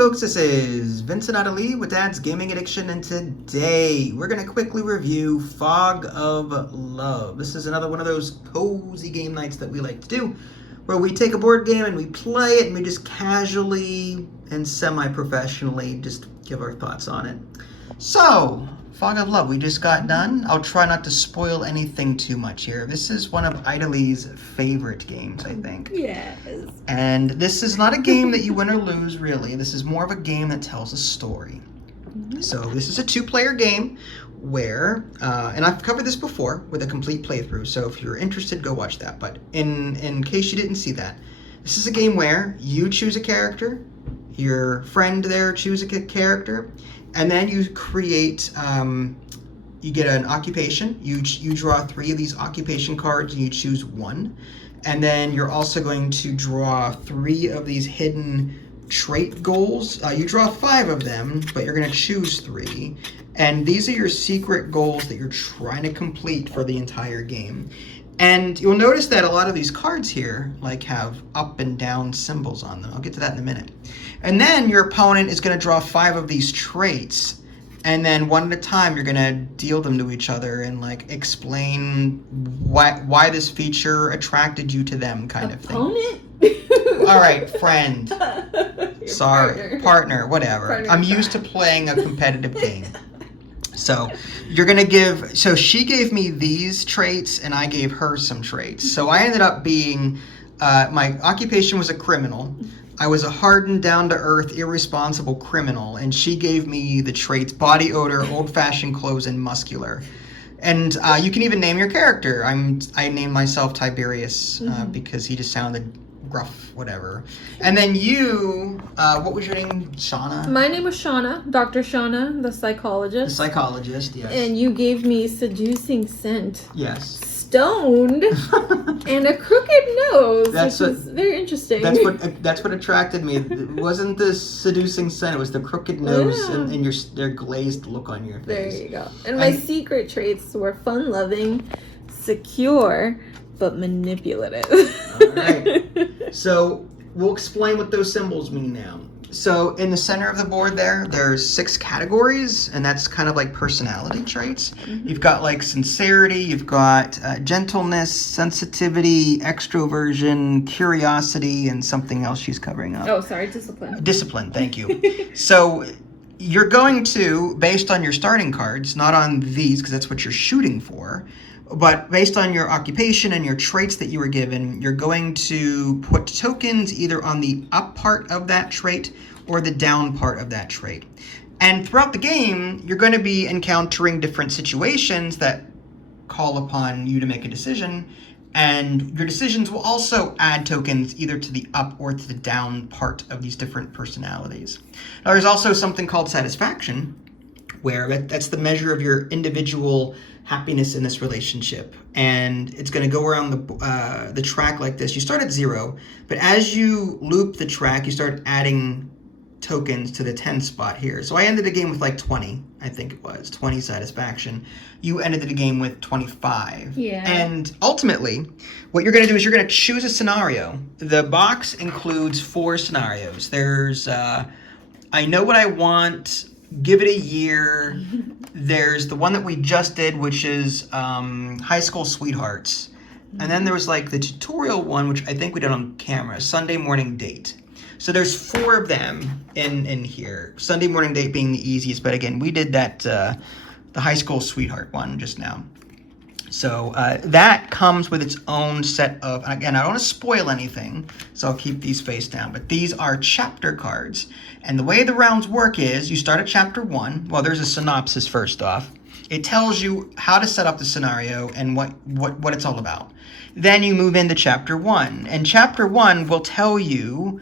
folks, this is Vincent Adeli with Dad's Gaming Addiction, and today we're going to quickly review Fog of Love. This is another one of those cozy game nights that we like to do, where we take a board game and we play it and we just casually and semi-professionally just give our thoughts on it. So, Fog of Love, we just got done. I'll try not to spoil anything too much here. This is one of Idoli's favorite games, I think. Yes. And this is not a game that you win or lose, really. This is more of a game that tells a story. Mm-hmm. So this is a two-player game where, and I've covered this before with a complete playthrough, so if you're interested, go watch that. But in case you didn't see that, this is a game where you choose a character, your friend there choose a character, and then you create, you get an occupation. You draw 3 of these occupation cards and you choose one. And then you're also going to draw 3 of these hidden trait goals. You draw 5 of them, but you're going to choose 3. And these are your secret goals that you're trying to complete for the entire game. And you'll notice that a lot of these cards here have up and down symbols on them. I'll get to that in a minute. And then your opponent is going to draw 5 of these traits, and then one at a time you're going to deal them to each other and explain why this feature attracted you to them, kind of thing. Opponent? All right, friend. Sorry, partner, whatever. Partner, I'm used to playing a competitive game. So you're going to give, so she gave me these traits and I gave her some traits. So I ended up being, my occupation was a criminal. I was a hardened, down-to-earth, irresponsible criminal, and she gave me the traits body odor, old-fashioned clothes, and muscular. And you can even name your character. I named myself Tiberius because he just sounded gruff, whatever. And then you, what was your name? Shauna? My name was Shauna, Dr. Shauna, the psychologist. The psychologist, yes. And you gave me seducing scent. Yes. Stoned and a crooked nose, which is very interesting. That's what attracted me. It wasn't the seducing scent; it was the crooked nose and their glazed look on your face. There you go. And my secret traits were fun-loving, secure, but manipulative. All right. So we'll explain what those symbols mean now. So in the center of the board there's 6 categories, and that's kind of like personality traits. Mm-hmm. You've got sincerity, you've got gentleness, sensitivity, extroversion, curiosity, and something else she's covering up. Oh, sorry, discipline. Discipline, thank you. So you're going to, based on your starting cards, not on these because that's what you're shooting for, but based on your occupation and your traits that you were given, you're going to put tokens either on the up part of that trait or the down part of that trait. And throughout the game, you're going to be encountering different situations that call upon you to make a decision. And your decisions will also add tokens either to the up or to the down part of these different personalities. Now, there's also something called satisfaction, where that's the measure of your individual happiness in this relationship, and it's going to go around the track like this. You start at 0, but as you loop the track, you start adding tokens to the 10 spot here. So I ended the game with 20, I think it was 20 satisfaction. You ended the game with 25. Yeah. And ultimately, what you're going to do is you're going to choose a scenario. The box includes 4 scenarios. There's I know what I want. Give it a year. There's the one that we just did, which is High School Sweethearts. And then there was the tutorial one, which I think we did on camera, Sunday Morning Date. So there's 4 of them in here. Sunday Morning Date being the easiest, but again, we did that, the High School Sweetheart one just now. So that comes with its own set of, again, I don't want to spoil anything, so I'll keep these face down, but these are chapter cards. And the way the rounds work is you start at chapter 1. Well, there's a synopsis first off. It tells you how to set up the scenario and what it's all about. Then you move into chapter 1. And chapter 1 will tell you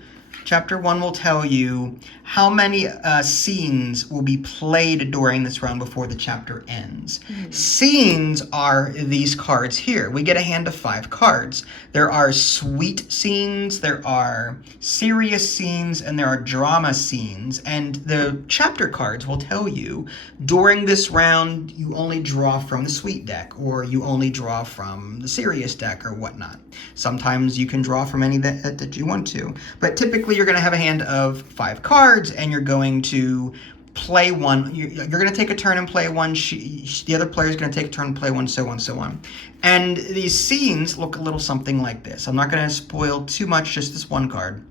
how many scenes will be played during this round before the chapter ends. Mm-hmm. Scenes are these cards here. We get a hand of 5 cards. There are sweet scenes, there are serious scenes, and there are drama scenes. And the chapter cards will tell you during this round you only draw from the sweet deck, or you only draw from the serious deck, or whatnot. Sometimes you can draw from any that you want to. But typically you're going to have a hand of 5 cards, and you're going to play one. You're going to take a turn and play one. The other player is going to take a turn and play one, so on, so on. And these scenes look a little something like this. I'm not going to spoil too much, just this one card.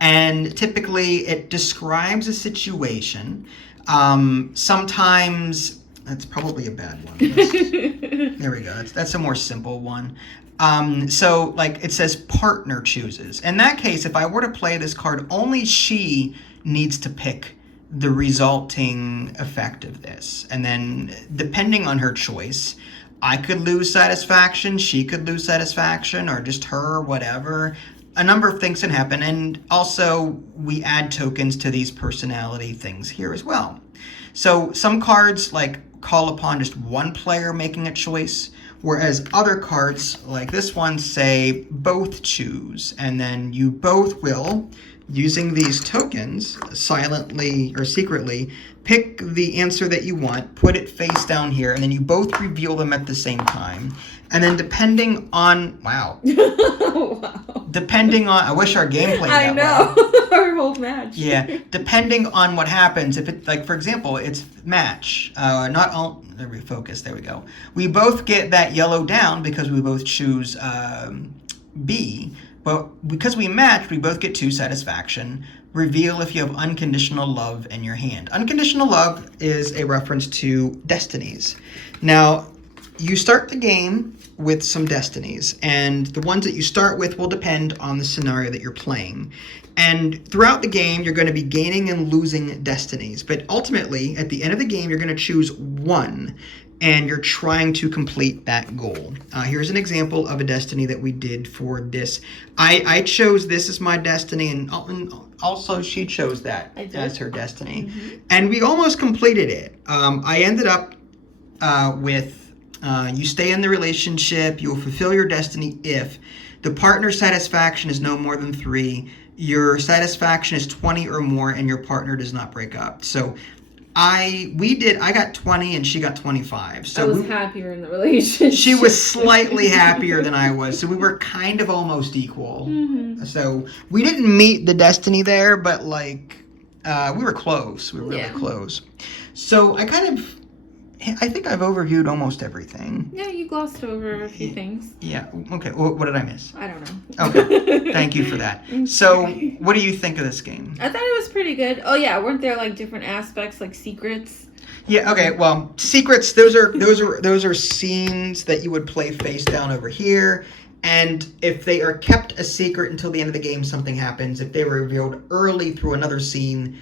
And typically, it describes a situation. Sometimes, that's probably a bad one. There we go. That's a more simple one. So, like, it says partner chooses. In that case, if I were to play this card, only she needs to pick the resulting effect of this. And then, depending on her choice, I could lose satisfaction, she could lose satisfaction, or just her, whatever. A number of things can happen, and also we add tokens to these personality things here as well. So some cards like call upon just one player making a choice, whereas other cards like this one say both choose, and then you both will, using these tokens, silently or secretly, pick the answer that you want, put it face down here, and then you both reveal them at the same time. And then depending on, wow. Wow. Depending on, I wish our game played that well. I know, our whole match. Yeah, depending on what happens, if it, like for example, it's match, not all, refocus, there we go. We both get that yellow down because we both choose B, but because we match, we both get 2 satisfaction. Reveal if you have unconditional love in your hand. Unconditional love is a reference to destinies. Now, you start the game with some destinies, and the ones that you start with will depend on the scenario that you're playing. And throughout the game, you're going to be gaining and losing destinies. But ultimately, at the end of the game, you're going to choose one, and you're trying to complete that goal. Here's an example of a destiny that we did for this. I chose this as my destiny, and also she chose that as her destiny. Mm-hmm. And we almost completed it. I ended up with... you stay in the relationship, you will fulfill your destiny if the partner satisfaction is no more than 3, your satisfaction is 20 or more, and your partner does not break up. So I got 20 and she got 25. So I was happier in the relationship. She was slightly happier than I was. So we were kind of almost equal. Mm-hmm. So we didn't meet the destiny there, but like we were close. We were really close. So I think I've overviewed almost everything. Yeah, you glossed over a few things. Yeah. Okay. Well, what did I miss? I don't know. Okay. Thank you for that. So, what do you think of this game? I thought it was pretty good. Oh yeah, weren't there like different aspects, like secrets? Yeah. Okay. Well, secrets. Those are scenes that you would play face down over here. And if they are kept a secret until the end of the game, something happens. If they were revealed early through another scene,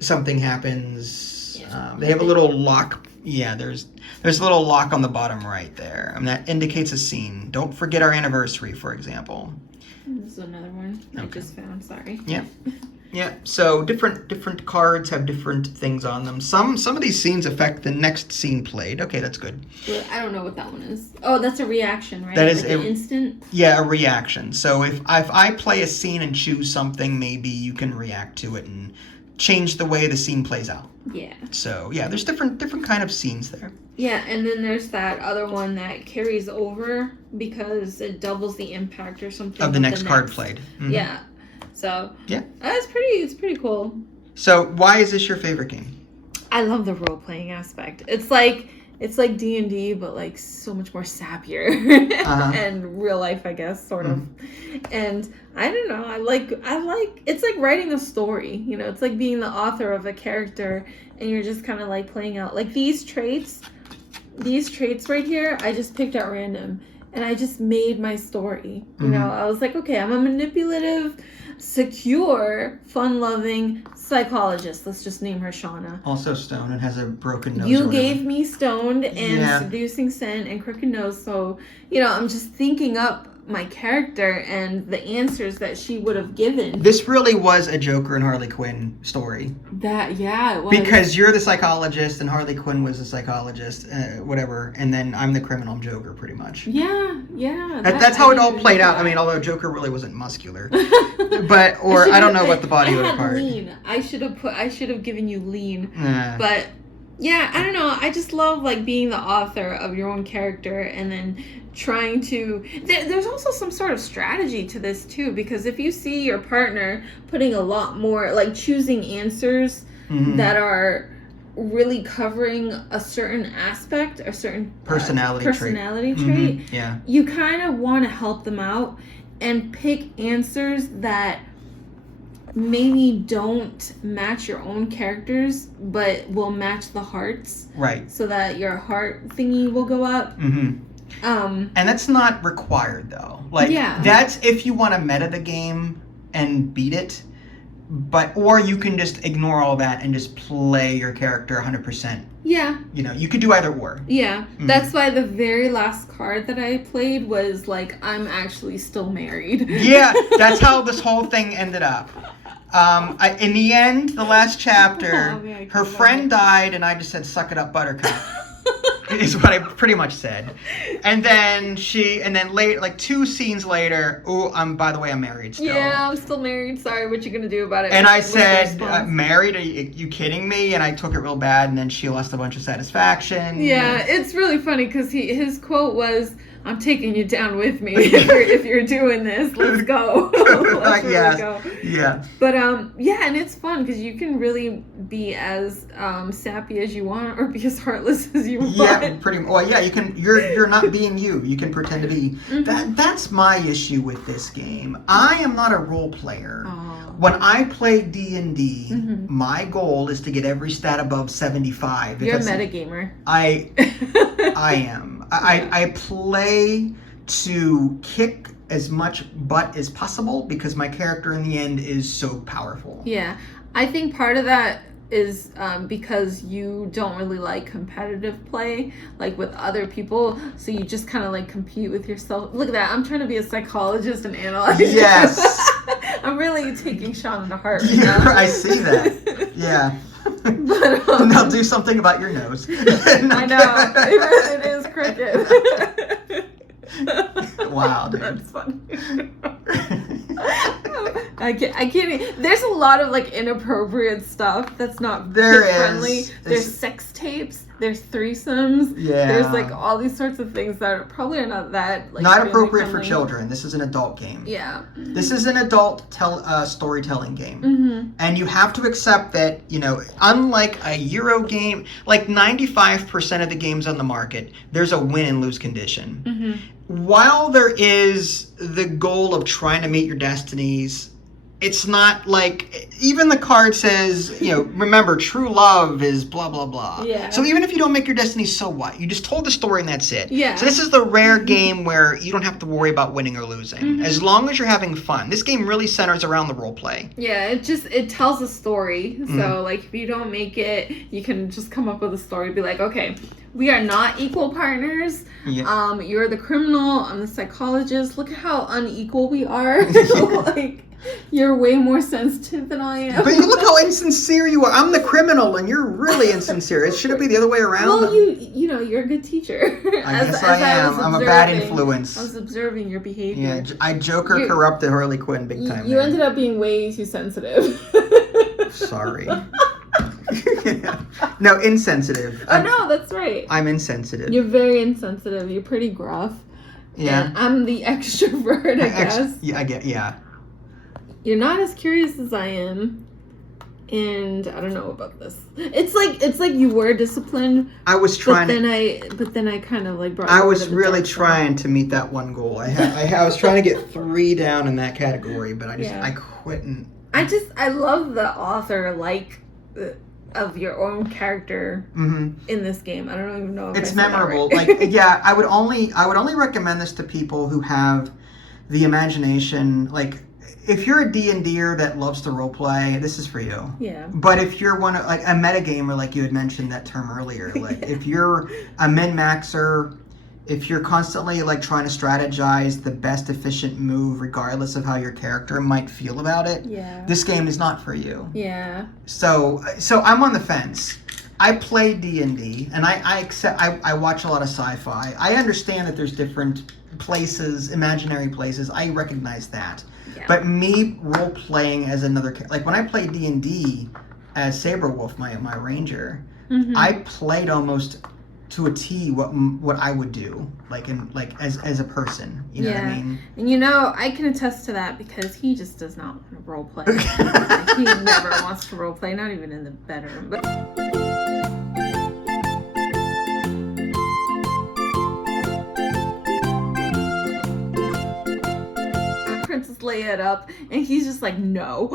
something happens. Yeah. They have a little lock. Yeah, there's a little lock on the bottom right there. And that indicates a scene. Don't forget our anniversary, for example. This is another one I just found. Sorry. Yeah. Yeah. So different cards have different things on them. Some of these scenes affect the next scene played. Okay, that's good. Well, I don't know what that one is. Oh, that's a reaction, right? That is like an instant. Yeah, a reaction. So if I play a scene and choose something, maybe you can react to it and change the way the scene plays out. Yeah. So yeah, there's different kind of scenes there. Yeah, and then there's that other one that carries over because it doubles the impact or something of the next card played. Mm-hmm. Yeah. So yeah, it's pretty cool. So why is this your favorite game? I love the role playing aspect. It's like D&D, but like so much more sappier and real life, I guess, sort of. And I don't know. I like. It's like writing a story. You know, it's like being the author of a character, and you're just kind of like playing out like these traits right here. I just picked at random, and I just made my story. You know, I was like, okay, I'm a manipulative, secure, fun-loving psychologist. Let's just name her Shauna. Also stoned and has a broken nose. You gave me stoned and seducing scent and crooked nose, so you know I'm just thinking up my character and the answers that she would have given. This really was a Joker and Harley Quinn story. It was. Because you're the psychologist and Harley Quinn was the psychologist, whatever, and then I'm the criminal, I'm Joker, pretty much. Yeah. That's how it all played out. I mean, although Joker really wasn't muscular, I don't know about the body of the part. Lean. I should have given you lean, but Yeah, I don't know. I just love like being the author of your own character and then trying to. There's also some sort of strategy to this too, because if you see your partner putting a lot more, like choosing answers that are really covering a certain aspect, a certain personality trait, yeah, you kind of want to help them out and pick answers that maybe don't match your own characters, but will match the hearts. Right. So that your heart thingy will go up. And that's not required though. Like that's if you want to meta the game and beat it. Or you can just ignore all that and just play your character 100%. Yeah. You know, you could do either or. Yeah. That's why the very last card that I played was like, I'm actually still married. Yeah, that's how this whole thing ended up. In the end, the last chapter, her friend died, and I just said, "Suck it up, Buttercup." Is what I pretty much said. And then later, like 2 scenes later, by the way, I'm married still. Yeah, I'm still married. Sorry, what you gonna do about it? And I said, married? Are you kidding me? And I took it real bad, and then she lost a bunch of satisfaction. Yeah, it's really funny because his quote was, "I'm taking you down with me if you're doing this. Let's go." Let's really go. Yeah. But yeah, and it's fun because you can really be as sappy as you want or be as heartless as you want. Yeah, pretty. Well, yeah, you can. You're not being you. You can pretend to be. That's my issue with this game. I am not a role player. When I play D&D, my goal is to get every stat above 75. You're a metagamer. I am. I play to kick as much butt as possible because my character in the end is so powerful. Yeah. I think part of that is because you don't really like competitive play, like with other people, so you just kind of like compete with yourself. Look at that, I'm trying to be a psychologist and analyze. Yes. I'm really taking Sean to heart. Yeah, I see that. Yeah. But, now do something about your nose. I know, it is crooked. Wow, dude. That's funny. I can't. There's a lot of like inappropriate stuff that's not friendly. There's sex tapes. There's threesomes. Yeah. There's like all these sorts of things that are probably not that like not appropriate for children. This is an adult game. Yeah. This is an adult storytelling game, and you have to accept that unlike a Euro game, like 95% of the games on the market, there's a win and lose condition. While there is the goal of trying to meet your destinies, it's not like, even the card says, remember, true love is blah, blah, blah. Yeah. So even if you don't make your destiny, so what? You just told the story and that's it. Yeah. So this is the rare game where you don't have to worry about winning or losing. As long as you're having fun. This game really centers around the role play. Yeah, it tells a story. So like if you don't make it, you can just come up with a story, be like, okay, we are not equal partners. Yeah. You're the criminal, I'm the psychologist. Look at how unequal we are. Like, you're way more sensitive than I am. But look how insincere you are. I'm the criminal and you're really insincere. Should it be the other way around? Well, you're a good teacher. I guess I am. I'm a bad influence. I was observing your behavior. Yeah, I Joker corrupted Harley Quinn big time. You ended up being way too sensitive. Sorry. No, insensitive. No, that's right. I'm insensitive. You're very insensitive. You're pretty gruff. Yeah. And I'm the extrovert, I guess. Yeah. You're not as curious as I am, and I don't know about this. It's like you were disciplined. I was trying, but then I kind of like brought. I was really trying to meet that one goal. I was trying to get 3 down in that category, but I couldn't. I love the author of your own character in this game. I don't even know if it's memorable. Right. I would only recommend this to people who have the imagination. Like, if you're a D&Der that loves to roleplay, this is for you. Yeah. But if you're a metagamer, like you had mentioned that term earlier, like if you're a min-maxer, if you're constantly trying to strategize the best efficient move regardless of how your character might feel about it, this game is not for you. Yeah. So I'm on the fence. I play D&D and I watch a lot of sci-fi. I understand that there's different places, imaginary places. I recognize that. Yeah. But me role-playing as another, like when I play D&D as Saberwolf, my ranger, I played almost to a T what I would do, as a person. You know what I mean? And I can attest to that because he just does not want to role play. Like, he never wants to role play, not even in the bedroom. But Princess Leia it up, and he's just like, no.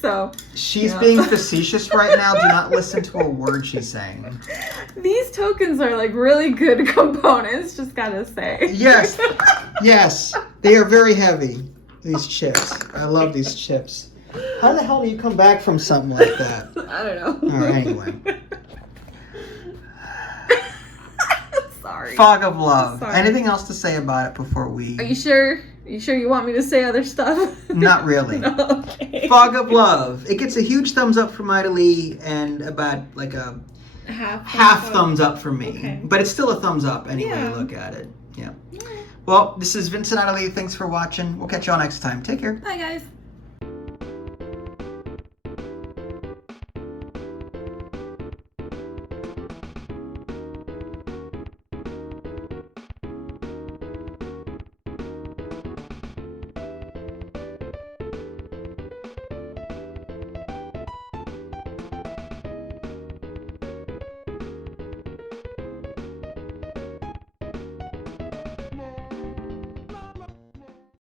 So she's being facetious right now. Do not listen to a word she's saying. These tokens are like really good components, just gotta say. Yes, yes, they are very heavy. These chips, I love these chips. How the hell do you come back from something like that? I don't know. All right, anyway. Sorry. Fog of Love. Sorry. Anything else to say about it before we? Are you sure? You sure you want me to say other stuff? Not really. Okay. Fog of Love. It gets a huge thumbs up from Ida Lee and about like a half thumbs up from me. Okay. But it's still a thumbs up anyway you look at it. Yeah. Yeah. Well, this is Vincent Ida Lee. Thanks for watching. We'll catch you all next time. Take care. Bye, guys.